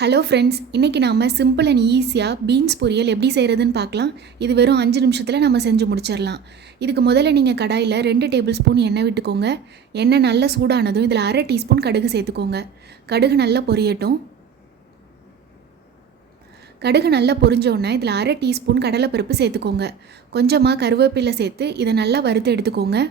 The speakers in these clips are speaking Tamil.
ஹலோ ஃப்ரெண்ட்ஸ், இன்றைக்கி நாம் சிம்பிள் அண்ட் ஈஸியாக பீன்ஸ் பொரியல் எப்படி செய்கிறதுன்னு பார்க்கலாம். இது வெறும் 5 நிமிஷத்தில் நம்ம செஞ்சு முடிச்சிடலாம். இதுக்கு முதல்ல நீங்கள் கடாயில் 2 டேபிள் ஸ்பூன் எண்ணெய் விட்டுக்கோங்க. எண்ணெய் நல்லா சூடானதும் இதில் 1/2 டீஸ்பூன் கடுகு சேர்த்துக்கோங்க. கடுகு நல்லா பொரியட்டும். கடுகு நல்லா பொரிஞ்சோடனே இதில் 1/2 டீஸ்பூன் கடலைப்பருப்பு சேர்த்துக்கோங்க. கொஞ்சமாக கருவேப்பிலை சேர்த்து இதை நல்லா வறுத்து எடுத்துக்கோங்க.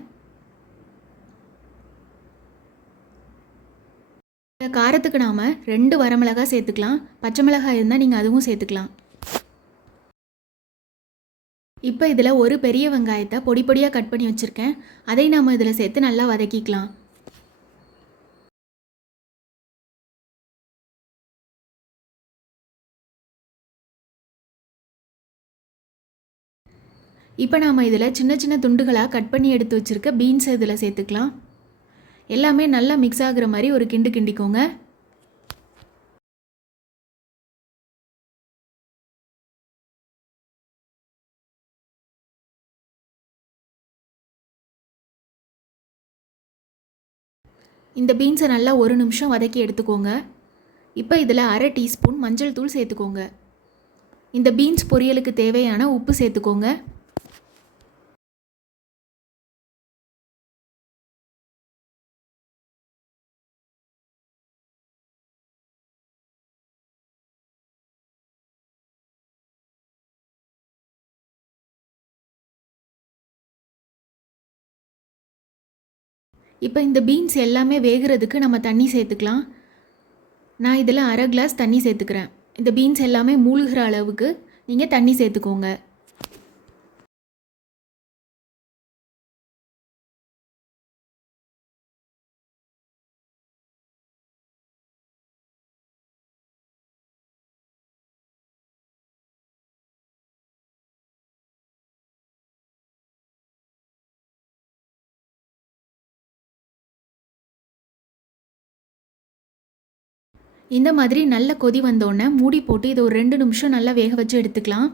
காரத்துக்கு நாம் 2 வரமிளகாய் சேர்த்துக்கலாம். பச்சை மிளகாய் இருந்தால் நீங்கள் அதுவும் சேர்த்துக்கலாம். இப்போ இதில் ஒரு பெரிய வெங்காயத்தை பொடி பொடியாக கட் பண்ணி வச்சுருக்கேன். அதை நாம் இதில் சேர்த்து நல்லா வதக்கிக்கலாம். இப்போ நாம் இதில் சின்ன சின்ன துண்டுகளாக கட் பண்ணி எடுத்து வச்சுருக்க பீன்ஸை இதில் சேர்த்துக்கலாம். எல்லாமே நல்லா மிக்ஸ் ஆகுற மாதிரி ஒரு கிண்டு கிண்டிக்கோங்க. இந்த பீன்ஸை நல்லா 1 நிமிஷம் வதக்கி எடுத்துக்கோங்க. இப்போ இதில் 1/2 டீஸ்பூன் மஞ்சள் தூள் சேர்த்துக்கோங்க. இந்த பீன்ஸ் பொரியலுக்கு தேவையான உப்பு சேர்த்துக்கோங்க. இப்போ இந்த பீன்ஸ் எல்லாமே வேகிறதுக்கு நம்ம தண்ணி சேர்த்துக்கலாம். நான் இதில் 1/2 கிளாஸ் தண்ணி சேர்த்துக்கிறேன். இந்த பீன்ஸ் எல்லாமே மூழ்கிற அளவுக்கு நீங்கள் தண்ணி சேர்த்துக்கோங்க. இந்த மாதிரி நல்ல கொதி வந்தோடனே மூடி போட்டு இதை ஒரு 2 நிமிஷம் நல்லா வேக வச்சு எடுத்துக்கலாம்.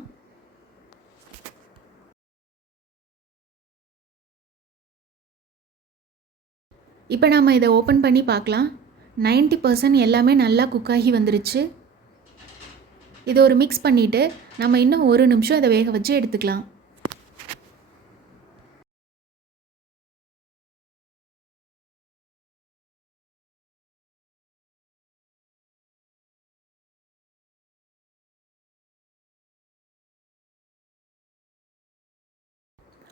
இப்போ நாம் இதை ஓப்பன் பண்ணி பார்க்கலாம். 90% எல்லாமே நல்லா குக்காகி வந்துருச்சு. இதை ஒரு மிக்ஸ் பண்ணிவிட்டு நம்ம இன்னும் 1 நிமிஷம் இதை வேக வச்சு எடுத்துக்கலாம்.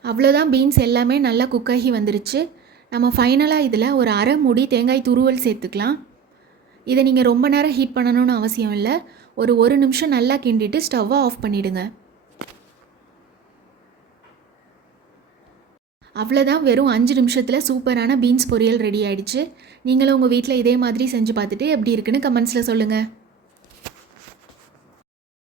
அவ்வளோதான், பீன்ஸ் எல்லாமே நல்லா குக்காகி வந்துருச்சு. நம்ம ஃபைனலாக இதில் ஒரு 1/2 மூடி தேங்காய் துருவல் சேர்த்துக்கலாம். இதை நீங்கள் ரொம்ப நேரம் ஹீட் பண்ணணும்னு அவசியம் இல்லை. ஒரு 1 நிமிஷம் நல்லா கிண்டிட்டு ஸ்டவ்வை ஆஃப் பண்ணிவிடுங்க. அவ்வளோதான், வெறும் 5 நிமிஷத்தில் சூப்பரான பீன்ஸ் பொரியல் ரெடி ஆகிடுச்சு. நீங்களும் உங்கள் வீட்டில் இதே மாதிரி செஞ்சு பார்த்துட்டு எப்படி இருக்குன்னு கமெண்ட்ஸில் சொல்லுங்கள்.